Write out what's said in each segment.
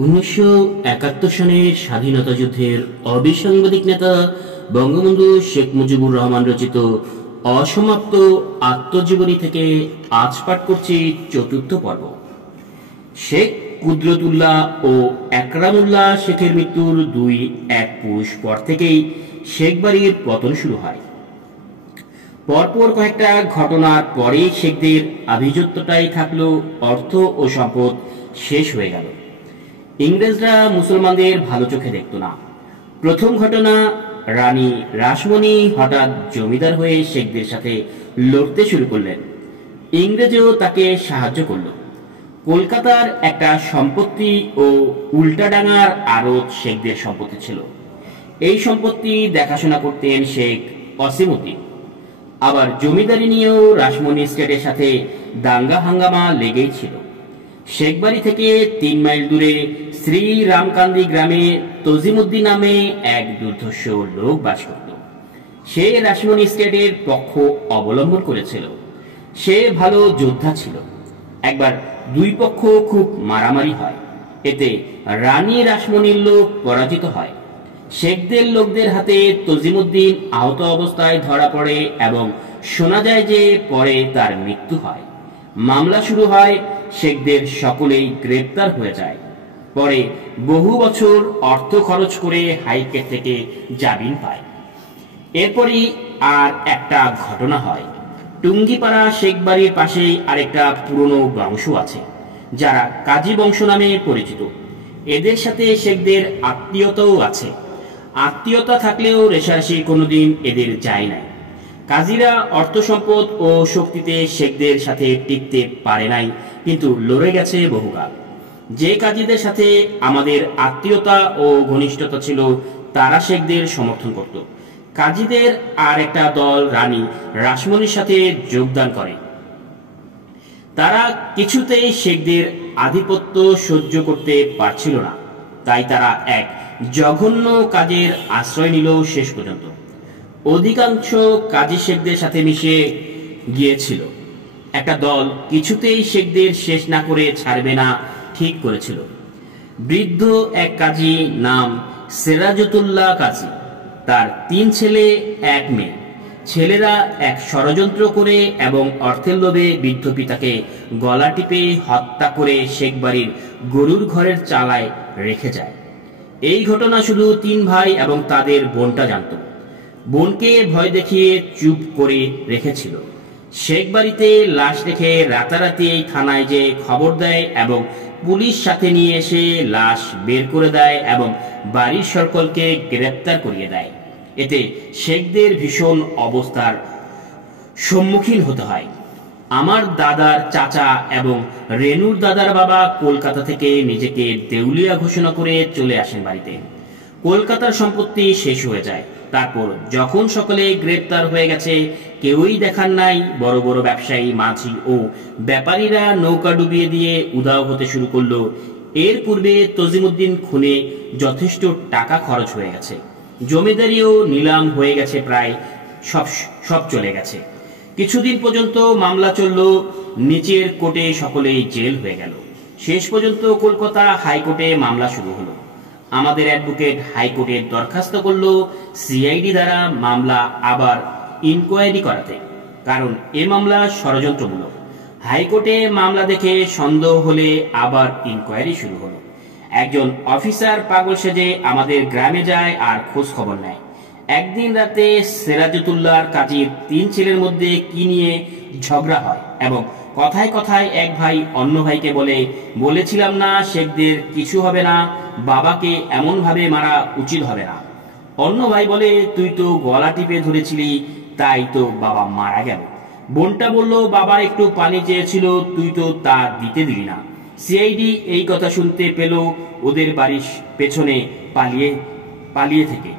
1971 সনের স্বাধীনতা যুদ্ধের অবিসাংবাদিক নেতা বঙ্গবন্ধু শেখ মুজিবুর রহমান রচিত অসমাপ্ত আত্মজীবনী থেকে আজ পাঠ করছি চতুর্থ পর্ব। শেখ কুদরতুল্লাহ ও একরামুল্লাহ শেখের মৃত্যুর 2-1 পুষ পর থেকেই শেখ বাড়ির পতন শুরু হয়। পরপর কয়েকটা ঘটনার পরে শেখদের আভিজাত্যটাই থাকলো, অর্থ ও সম্পদ শেষ হয়ে গেল। ইংরেজরা মুসলমানদের ভালো চোখে দেখত না। প্রথম ঘটনা, রানী রাসমণি হঠাৎ জমিদার হয়ে শেখদের সাথে লড়তে শুরু করলেন। ইংরেজও তাকে সাহায্য করল। কলকাতার একটা সম্পত্তি ও উল্টাডাঙ্গার আড়ত শেখদের সম্পত্তি ছিল। এই সম্পত্তি দেখাশোনা করতেন শেখ অসীমউদ্দিন। আবার জমিদারি নিয়েও রাসমণি স্টেটের সাথে দাঙ্গা হাঙ্গামা লেগেই ছিল। শেখবাড়ি থেকে 3 মাইল দূরে শ্রী রামকান্দি গ্রামে তজিমউদ্দিন নামে এক দুর্ধর্ষ লোক বাস করত। সে রাসমণি স্টেটের পক্ষ অবলম্বন করেছিল। সে ভালো যোদ্ধা ছিল। একবার দুই পক্ষ খুব মারামারি হয়। এতে রানী রাসমণির লোক পরাজিত হয়। শেখদের লোকদের হাতে তজিমউদ্দিন আহত অবস্থায় ধরা পড়ে এবং শোনা যায় যে পরে তার মৃত্যু হয়। মামলা শুরু হয়। শেখদের সকলেই গ্রেপ্তার হয়ে যায়। পরে বহু বছর অর্থ খরচ করে হাইকোর্ট থেকে জামিন পায়। এরপরই আর একটা ঘটনা হয়। টুঙ্গিপাড়া শেখ বাড়ির পাশেই আরেকটা পুরনো বংশ আছে, যারা কাজী বংশ নামে পরিচিত। এদের সাথে শেখদের আত্মীয়তাও আছে। আত্মীয়তা থাকলেও রেশারেশি কোনোদিন এদের যায় নাই। কাজীরা অর্থ সম্পদ ও শক্তিতে শেখদের সাথে টিকতে পারে নাই, কিন্তু লড়ে গেছে বহুকাল। যে কাজীদের সাথে আমাদের আত্মীয়তা ও ঘনিষ্ঠতা ছিল, তারা শেখদের সমর্থন করত। কাজীদের আর একটা দল রানী রাসমণির সাথে যোগদান করে। তারা কিছুতেই শেখদের আধিপত্য সহ্য করতে পারছিল না। তাই তারা এক জঘন্য কাজের আশ্রয় নিল শেষ পর্যন্ত। অধিকাংশ কাজী শেখদের সাথে মিশে গিয়েছিল। একটা দল কিছুতেই শেখদের শেষ না করে ছাড়বে না ঠিক করেছিল। বৃদ্ধ এক কাজী, নাম সেরাজতুল্লাহ কাজী। তার 3 ছেলে 1 মেয়ে। ছেলেরা এক ষড়যন্ত্র করে এবং অর্থের লোভে বৃদ্ধ পিতাকে গলা টিপে হত্যা করে শেখ বাড়ির গরুর ঘরের চালায় রেখে যায়। এই ঘটনা শুধু 3 ভাই এবং তাদের বোনটা জানত। বোনকে ভয় দেখিয়ে চুপ করে রেখেছিল। শেখ বাড়িতে লাশ দেখে রাতারাতি এই থানায় যে খবর দেয় এবং পুলিশ সাথে নিয়ে এসে লাশ বের করে দেয় এবং বাড়ির সকলকে গ্রেপ্তার করিয়ে দেয়। এতে শেখদের ভীষণ অবস্থার সম্মুখীন হতে হয়। আমার দাদার চাচা এবং রেনুর দাদার বাবা কলকাতা থেকে নিজেকে দেউলিয়া ঘোষণা করে চলে আসেন বাড়িতে। কলকাতার সম্পত্তি শেষ হয়ে যায়। তারপর যখন সকলে গ্রেপ্তার হয়ে গেছে, কেউই দেখার নাই। বড় বড় ব্যবসায়ী, মাঝি ও ব্যাপারীরা নৌকা ডুবিয়ে দিয়ে উধাও হতে শুরু করলো। এর পূর্বে তজিমউদ্দিন খুনে যথেষ্ট টাকা খরচ হয়ে গেছে। জমিদারিও নিলাম হয়ে গেছে, প্রায় সব চলে গেছে। কিছুদিন পর্যন্ত মামলা চলল। নিচের কোর্টে সকলেই জেল হয়ে গেল। শেষ পর্যন্ত কলকাতা হাইকোর্টে মামলা শুরু হলো। আমাদের অ্যাডভোকেট হাইকোর্টে দরখাস্ত করলো সিআইডি দ্বারা মামলা আবার ইনকোয়ারি করাতে, কারণ এ মামলা ষড়যন্ত্রমূলক। হাইকোর্টে মামলা দেখে সন্দেহ হলে আবার ইনকোয়ারি শুরু হলো। একজন অফিসার পাগল সেজে আমাদের গ্রামে যায় আর খোঁজ খবর নেয়। একদিন রাতে সেরাজতুল্লাহর কাজীর 3 ছেলের মধ্যে কি নিয়ে ঝগড়া হয় এবং কথায় কথায় এক ভাই অন্য ভাইকে বলেছিলাম না শেখদের কিছু হবে না, বাবাকে এমন ভাবে মারা উচিত হবে না। অন্য ভাই বলে, তুই তো গলা টিপে ধরেছিলি, তাই তো বাবা মারা গেল। বোনটা বলল, বাবা একটু পানি চেয়েছিল, তুই তো তা দিতে দিলি না। সিআইডি এই কথা শুনতে পেল ওদের বাড়ির পেছনে পালিয়ে থেকে।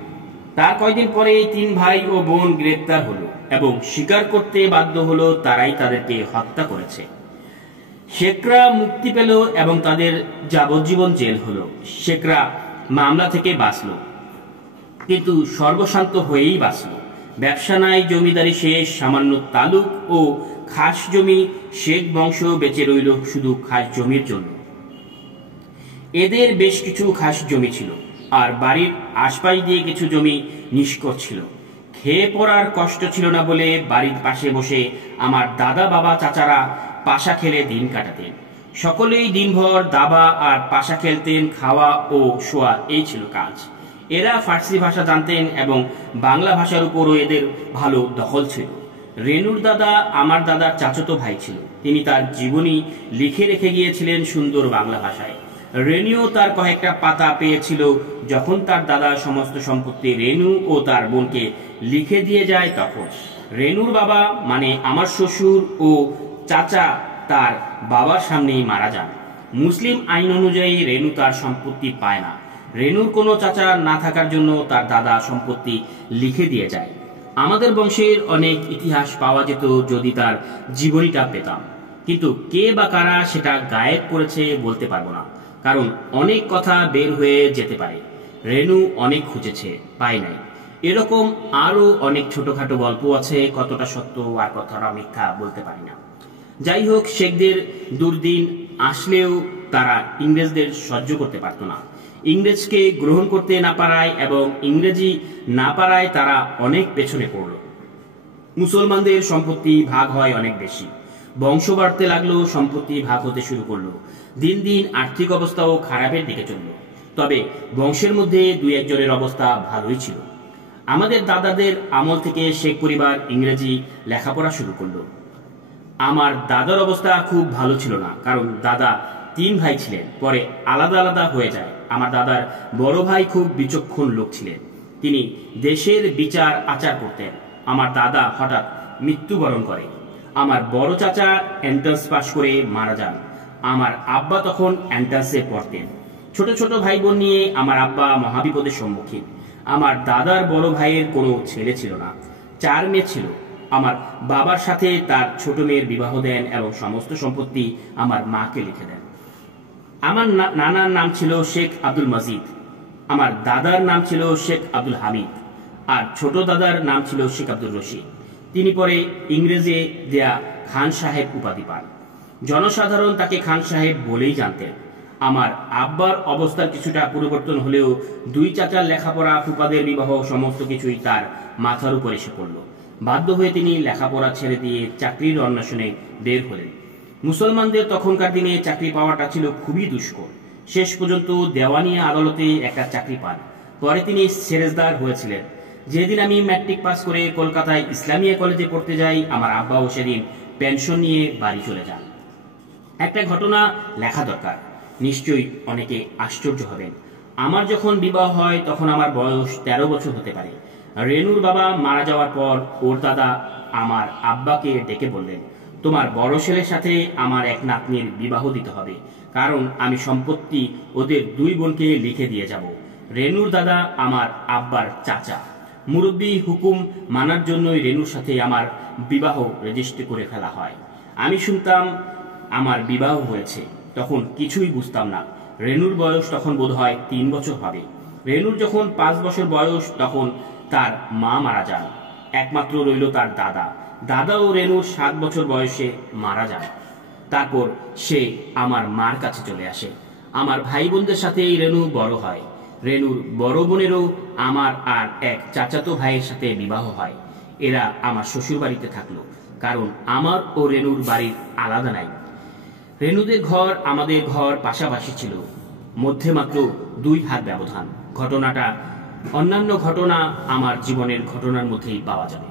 তার কয়েকদিন পরে 3 ভাই ও বোন গ্রেপ্তার হলো এবং স্বীকার করতে বাধ্য হলো তারাই তাদেরকে হত্যা করেছে। শেখরা মুক্তি পেল এবং তাদের যাবজ্জীবন জেল হলো। শেখরা মামলা থেকে বাঁচল, কিন্তু সর্বশান্ত হয়েই বাঁচল। ব্যবসা নাই, জমিদারি শেষ, সামান্য তালুক ও খাস জমি। শেখ বংশ বেঁচে রইল শুধু খাস জমির জন্য। এদের বেশ কিছু খাস জমি ছিল, আর বাড়ির আশপাশ দিয়ে কিছু জমি নিষ্কর ছিল। খেয়ে পড়ার কষ্ট ছিল না বলে বাড়ির পাশে বসে আমার দাদা বাবা চাচারা পাশা খেলে দিন কাটাতেন। সকলেই দিনভর দাবা আর পাশা খেলতেন, খাওয়া ও শোয়া এই ছিল কাজ। এরা ফার্সি ভাষা জানতেন এবং বাংলা ভাষার উপরও এদের ভালো দখল ছিল। রেনুর দাদা আমার দাদার চাচাতো ভাই ছিল। তিনি তার জীবনী লিখে রেখে গিয়েছিলেন সুন্দর বাংলা ভাষায়। রেনুও তার কয়েকটা পাতা পেয়েছিল। যখন তার দাদা সমস্ত সম্পত্তি রেনু ও তার বোনকে লিখে দিয়ে যায়, তখন রেনুর বাবা মানে আমার শ্বশুর ও চাচা তার বাবার সামনেই মারা যান। মুসলিম আইন অনুযায়ী রেনু তার সম্পত্তি পায় না। রেনুর কোনো চাচা না থাকার জন্য তার দাদা সম্পত্তি লিখে দিয়ে যায়। আমাদের বংশের অনেক ইতিহাস পাওয়া যেত যদি তার জীবনীটা পেতাম, কিন্তু কে বা কারা সেটা গায়েব করেছে বলতে পারবো না, কারণ অনেক কথা বের হয়ে যেতে পারে। রেনু অনেক খুঁজেছে, পায় নাই। এরকম আরো অনেক ছোটখাটো গল্প আছে, কতটা সত্য আর কতটা মিথ্যা বলতে পারি না। যাই হোক, শেখদের দুর্দিন আসলেও তারা ইংরেজদের সহ্য করতে পারত না। ইংরেজকে গ্রহণ করতে না পারায় এবং ইংরেজি না পারায় তারা অনেক পেছনে পড়ল। মুসলমানদের সম্পত্তি ভাগ হয় অনেক বেশি। বংশ বাড়তে লাগলো, সম্পত্তি ভাগ হতে শুরু করলো। দিন দিন আর্থিক অবস্থাও খারাপের দিকে চলল। তবে বংশের মধ্যে দুই একজনের অবস্থা ভালোই ছিল। আমাদের দাদাদের আমল থেকে শেখ পরিবার ইংরেজি লেখাপড়া শুরু করলো। আমার দাদার অবস্থা খুব ভালো ছিল না, কারণ দাদা 3 ভাই ছিলেন, পরে আলাদা আলাদা হয়ে যায়। আমার দাদার বড় ভাই খুব বিচক্ষণ লোক ছিলেন, তিনি দেশের বিচার আচার করতেন। আমার দাদা হঠাৎ মৃত্যুবরণ করে। আমার বড় চাচা এন্ট্রান্স পাশ করে মারা যান। আমার আব্বা তখন এন্ট্রান্সে পড়তেন। ছোট ছোট ভাই বোন নিয়ে আমার আব্বা মহাবিপদের সম্মুখীন। আমার দাদার বড় ভাইয়ের কোনো ছেলে ছিল না, 4 মেয়ে ছিল। আমার বাবার সাথে তার ছোট মেয়ের বিবাহ দেন এবং সমস্ত সম্পত্তি আমার মাকে লিখে দেন। আমার নানার নাম ছিল শেখ আব্দুল মজিদ, আমার দাদার নাম ছিল শেখ আব্দুল হামিদ, আর ছোট দাদার নাম ছিল শেখ আব্দুল রশিদ। তিনি পরে ইংরেজে দেয়া খান সাহেব উপাধি পান। জনসাধারণ তাকে খান সাহেব বলেই জানতেন। আমার আব্বার অবস্থার কিছুটা পরিবর্তন হলেও 2 চাচার লেখাপড়া, ফুফাদের বিবাহ, সমস্ত কিছুই তার মাথার উপর এসে পড়ল। বাধ্য হয়ে তিনি লেখাপড়া ছেড়ে দিয়ে চাকরির অন্বেষণে বের হলেন। মুসলমানদের তখনকার দিনে চাকরি পাওয়াটা ছিল খুবই দুষ্কর। শেষ পর্যন্ত দেওয়ানিয়া আদালতে একটা চাকরি পান। পরে তিনি সেরেজদার হয়েছিলেন। যেদিন আমি ম্যাট্রিক পাস করে কলকাতায় ইসলামিয়া কলেজে পড়তে যাই, আমার আব্বাও সেদিন পেনশন নিয়ে বাড়ি চলে যান। একটা ঘটনা লেখা দরকার, নিশ্চয়ই অনেকে আশ্চর্য হবেন। আমার যখন বিবাহ হয় তখন আমার বয়স 13 বছর হতে পারে। রেনুর বাবা মারা যাওয়ার পর ওর দাদা আমার আব্বাকে ডেকে বললেন, তোমার বড় ছেলের সাথে আমার এক নাতনির বিবাহ দিতে হবে, কারণ আমি সম্পত্তি ওদের 2 বোনকে লিখে দিয়ে যাব। রেনুর দাদা আমার আব্বার চাচা। মুরব্বী হুকুম মানার জন্যই রেনুর সাথে আমার বিবাহ রেজিস্ট্রি করে ফেলা হয়। আমি শুনতাম আমার বিবাহ হয়েছে, তখন কিছুই বুঝতাম না। রেনুর বয়স তখন বোধহয় 3 বছর হবে। রেনুর যখন 5 বছর বয়স, তখন তার মা মারা যান। একমাত্র রইল তার দাদা। দাদাও রেনুর 7 বছর বয়সে মারা যান। তারপর সে আমার মার কাছে চলে আসে। আমার ভাই বোনদের সাথেই রেনু বড় হয়। রেনুর বড় বোনেরও আমার আর এক চাচাতো ভাইয়ের সাথে বিবাহ হয়। এরা আমার শ্বশুর বাড়িতে থাকলো, কারণ আমার ও রেনুর বাড়ির আলাদা নাই। রেনুদের ঘর আমাদের ঘর পাশাপাশি ছিল, মধ্যে মাত্র 2 হাত ব্যবধান। ঘটনাটা অন্যান্য ঘটনা আমার জীবনের ঘটনার মধ্যেই পাওয়া যাবে।